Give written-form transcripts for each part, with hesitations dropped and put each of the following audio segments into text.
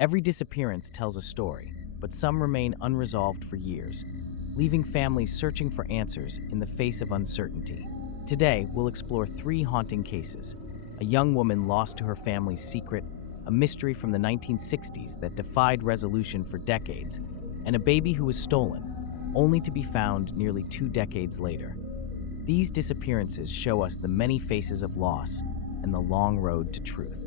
Every disappearance tells a story, but some remain unresolved for years, leaving families searching for answers in the face of uncertainty. Today, we'll explore three haunting cases: a young woman lost to her family's secret, a mystery from the 1960s that defied resolution for decades, and a baby who was stolen, only to be found nearly 2 decades later. These disappearances show us the many faces of loss and the long road to truth.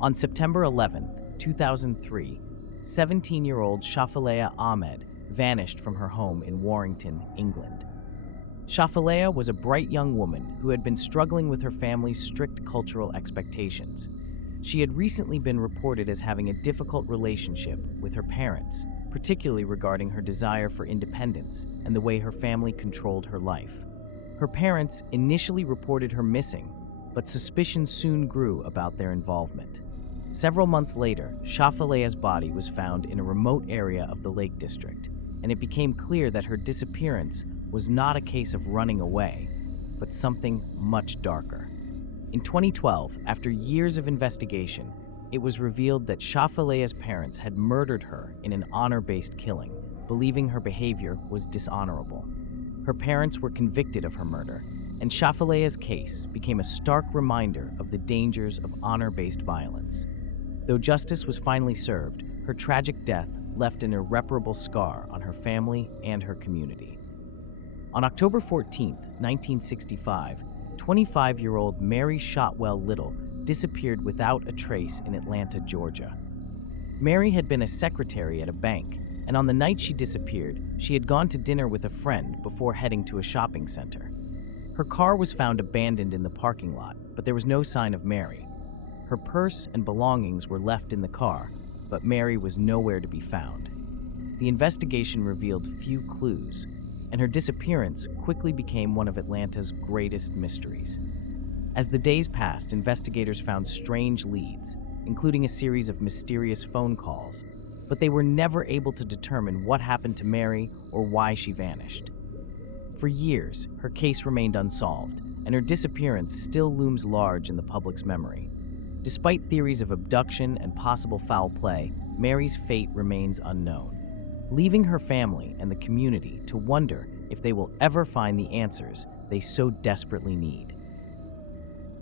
On September 11, 2003, 17-year-old Shafilea Ahmed vanished from her home in Warrington, England. Shafilea was a bright young woman who had been struggling with her family's strict cultural expectations. She had recently been reported as having a difficult relationship with her parents, particularly regarding her desire for independence and the way her family controlled her life. Her parents initially reported her missing, but suspicion soon grew about their involvement. Several months later, Shafilea's body was found in a remote area of the Lake District, and it became clear that her disappearance was not a case of running away, but something much darker. In 2012, after years of investigation, it was revealed that Shafilea's parents had murdered her in an honor-based killing, believing her behavior was dishonorable. Her parents were convicted of her murder, and Shafilea's case became a stark reminder of the dangers of honor-based violence. Though justice was finally served, her tragic death left an irreparable scar on her family and her community. On October 14, 1965, 25-year-old Mary Shotwell Little disappeared without a trace in Atlanta, Georgia. Mary had been a secretary at a bank, and on the night she disappeared, she had gone to dinner with a friend before heading to a shopping center. Her car was found abandoned in the parking lot, but there was no sign of Mary. Her purse and belongings were left in the car, but Mary was nowhere to be found. The investigation revealed few clues, and her disappearance quickly became one of Atlanta's greatest mysteries. As the days passed, investigators found strange leads, including a series of mysterious phone calls, but they were never able to determine what happened to Mary or why she vanished. For years, her case remained unsolved, and her disappearance still looms large in the public's memory. Despite theories of abduction and possible foul play, Mary's fate remains unknown, leaving her family and the community to wonder if they will ever find the answers they so desperately need.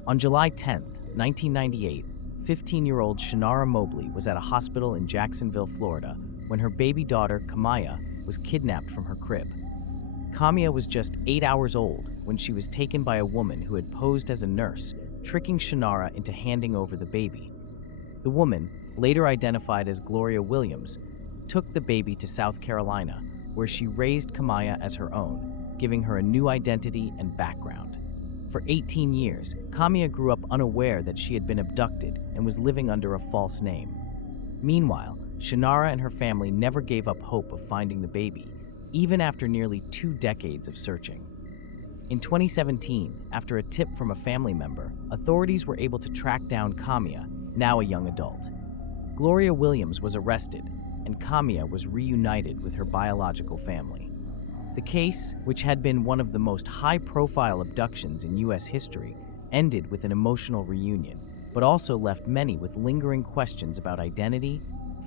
On July 10, 1998, 15-year-old Shanara Mobley was at a hospital in Jacksonville, Florida, when her baby daughter, Kamaya, was kidnapped from her crib. Kamaya was just 8 hours old when she was taken by a woman who had posed as a nurse, tricking Shanara into handing over the baby. The woman, later identified as Gloria Williams, took the baby to South Carolina, where she raised Kamaya as her own, giving her a new identity and background. For 18 years, Kamaya grew up unaware that she had been abducted and was living under a false name. Meanwhile, Shanara and her family never gave up hope of finding the baby, even after nearly 2 decades of searching. In 2017, after a tip from a family member, authorities were able to track down Kamaya, now a young adult. Gloria Williams was arrested, and Kamaya was reunited with her biological family. The case, which had been one of the most high-profile abductions in U.S. history, ended with an emotional reunion, but also left many with lingering questions about identity,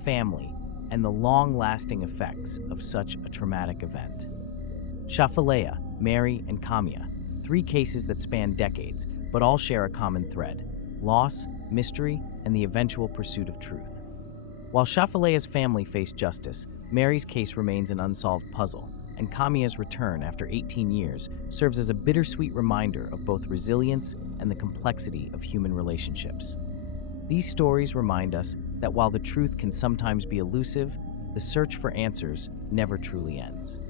family, and the long-lasting effects of such a traumatic event. Shafilea, Mary, and Kamaya, 3 cases that span decades, but all share a common thread: loss, mystery, and the eventual pursuit of truth. While Shafilea's family faced justice, Mary's case remains an unsolved puzzle, and Kamaya's return after 18 years serves as a bittersweet reminder of both resilience and the complexity of human relationships. These stories remind us that while the truth can sometimes be elusive, the search for answers never truly ends.